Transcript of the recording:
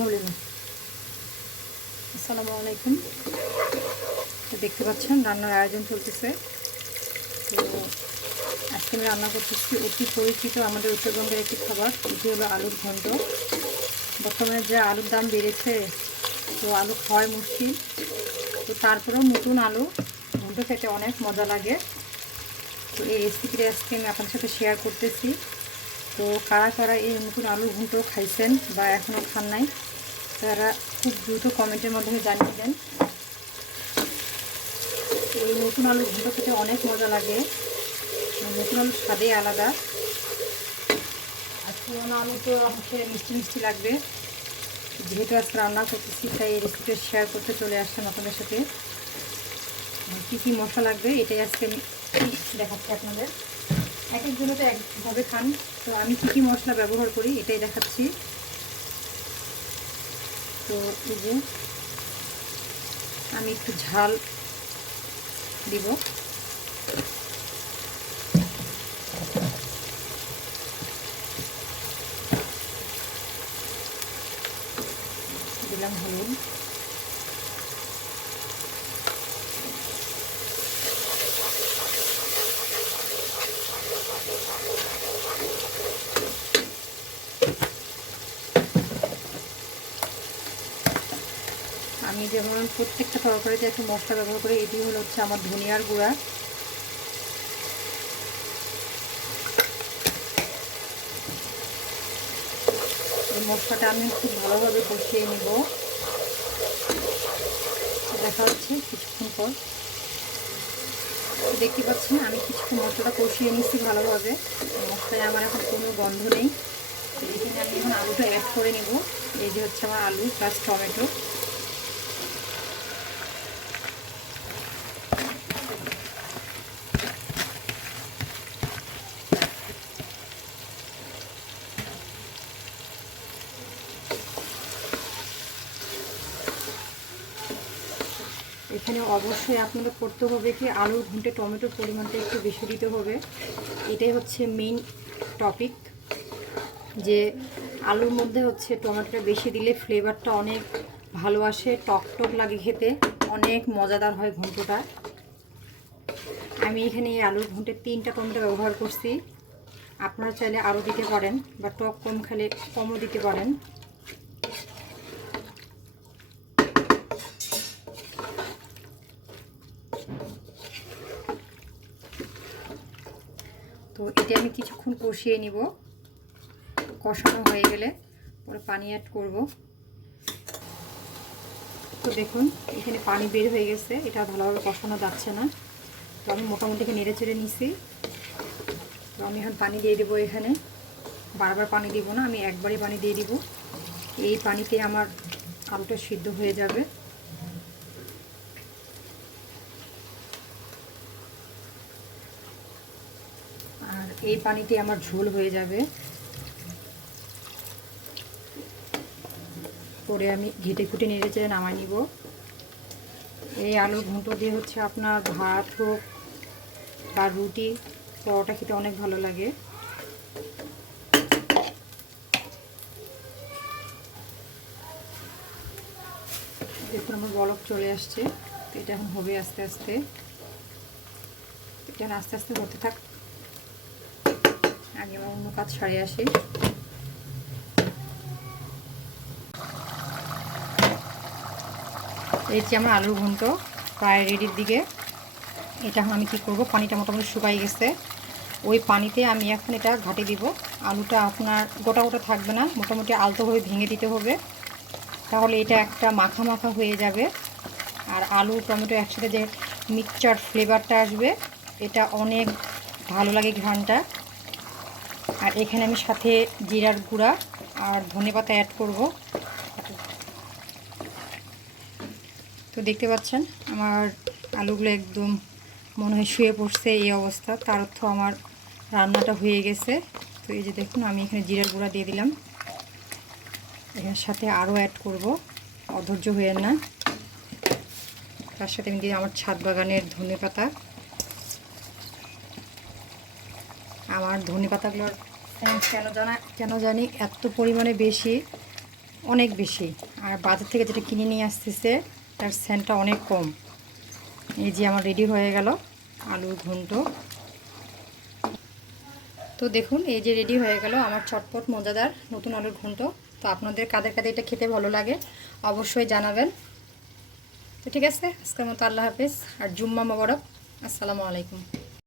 কথা বলি না। আসসালামু আলাইকুম। তো দেখতে পাচ্ছেন রান্নার আয়োজন চলতেছে। তো আজকে আমি রান্না করতেছি অতি পরিচিত আমাদের উত্তরবঙ্গের একটি খাবার, এটি হলো আলুর ঘন্ট। বর্তমানে যে আলুর দাম বেড়েছে, তো আলু খাওয়াই মুশকিল। তো তারপরেও নতুন আলু ঘন্ট খেতে অনেক মজা লাগে। তো এই রেসিপিটা আজকে আমি আপনাদের সাথে শেয়ার করতেছি। তো কারা কারা এই নতুন আলুর ঘন্ট খাইছেন বা এখনও খান নাই, তারা খুব দ্রুত কমেন্টের মাধ্যমে জানিয়ে দেন। এই নতুন আলুর ঘন্ট খেতে অনেক মজা লাগে। নতুন আলুর স্বাদই আলাদা। আর পুরোনো আলু তো হচ্ছে মিষ্টি মিষ্টি লাগবে। যেহেতু আজকে রান্না করতেছি, তাই এই রেসিপিটা শেয়ার করতে চলে আসলাম আপনাদের সাথে। কী কী মশলা লাগবে এটাই আজকে আমি দেখাচ্ছি আপনাদের। এক একজনে তো একভাবে খান, তো আমি কী কী মশলা ব্যবহার করি এটাই দেখাচ্ছি। তো এই যে আমি একটু ঝাল দিব, দিলাম হলুদ, আমি যেমন প্রত্যেকটা তরকারিতে একটা মশলা ব্যবহার করি, এটি হচ্ছে আমার ধনিয়ার গুঁড়া। এই মশলাটা আমি খুব ভালোভাবে কষিয়ে নেব। দেখা হচ্ছে কিছুক্ষণ পর। দেখতে পাচ্ছেন আমি কিছুক্ষণ মশলাটা কষিয়ে নিচ্ছি ভালোভাবে। মশলায় আমার এখন কোনো গন্ধ নেই। এখানে আমি এখন আলুটা অ্যাড করে নেব। এই যে হচ্ছে আমার আলু প্লাস টমেটো। এখানে অবশ্যই আপনাদের করতে হবে কি, আলুর ঘন্টে টমেটোর পরিমাণটা একটু বেশি দিতে হবে। এটাই হচ্ছে মেইন টপিক, যে আলুর মধ্যে হচ্ছে টমেটোটা বেশি দিলে ফ্লেভারটা অনেক ভালো আসে, টক টক লাগে খেতে, অনেক মজাদার হয় ঘন্টটা। আমি এখানে এই আলুর ঘন্টে 3টা টমেটো ব্যবহার করছি। আপনারা চাইলে আরও দিতে পারেন, বা টক কম খেলে কমও দিতে পারেন। তো এটা আমি কিছুক্ষণ কষিয়ে নিব। কষানো হয়ে গেলে পরে পানি অ্যাড করব। তো দেখুন এখানে পানি বের হয়ে গেছে, এটা ভালোভাবে কষানো যাচ্ছে না। তো আমি মোটামুটি নেড়ে চেড়ে নিছি। তো আমি এখন পানি দিয়ে দেবো এখানে। বারবার পানি দিব না, আমি একবারই পানি দিয়ে দিব। এই পানিতে আমার আলুটা সিদ্ধ হয়ে যাবে। আর এই পানিতে আমার ঝোল হয়ে যাবে। পরে আমি ঘেটে খুঁটে নেড়ে চেড়ে নামাই নিব। এই আলুর ঘন্ট দিয়ে হচ্ছে আপনার ভাত হোক বা রুটি, পরোটা খেতে অনেক ভালো লাগে। দেখুন আমার বলক চলে আসছে। তো এটা এখন হবে আস্তে আস্তে। এটা আস্তে আস্তে হতে থাক, আগে আমার অন্য কাজ সারে আসি। এই যে আমার আলুর ঘন্ট প্রায় রেডির দিকে। এটা এখন আমি কী করব, পানিটা মোটামুটি শুকাই গেছে। ওই পানিতে আমি এখন এটা ঘাটে দিব। আলুটা আপনার গোটা গোটা থাকবে না, মোটামুটি আলতোভাবে ভেঙে দিতে হবে, তাহলে এটা একটা মাখা মাখা হয়ে যাবে। আর আলু টমেটো একসাথে যে মিক্সচার ফ্লেভারটা আসবে, এটা অনেক ভালো লাগে ঘ্রাণটা। আর এখানে আমি সাথে জিরার গুঁড়া আর ধনেপাতা অ্যাড করব। তো দেখতে পাচ্ছেন আমার আলুগুলো একদম মনে হয় শুয়ে পড়ছে, এই অবস্থা। তার অর্থ আমার রান্নাটা হয়ে গেছে। তো এই যে দেখুন আমি এখানে জিরার গুঁড়া দিয়ে দিলাম। এর সাথে আরও অ্যাড করব, অধৈর্য হয়ে না। তার সাথে আমি দিই আমার ছাদ বাগানের ধনেপাতা। আমার ধনেপাতাগুলোর কেন জানি এত পরিমাণে বেশি, অনেক বেশি, আর বাজার থেকে যেটা কিনে নিয়ে আসতেছে তার সেন্টটা অনেক কম। এই যে আমার রেডি হয়ে গেল আলুর ঘন্ট। তো দেখুন এই যে রেডি হয়ে গেল আমার চটপট মজাদার নতুন আলুর ঘন্ট। তো আপনাদের কাদের কাদের এটা খেতে ভালো লাগে অবশ্যই জানাবেন। তো ঠিক আছে, আজকের মতো আল্লাহ হাফেজ আর জুম্মা মোবারক। আসসালামু আলাইকুম।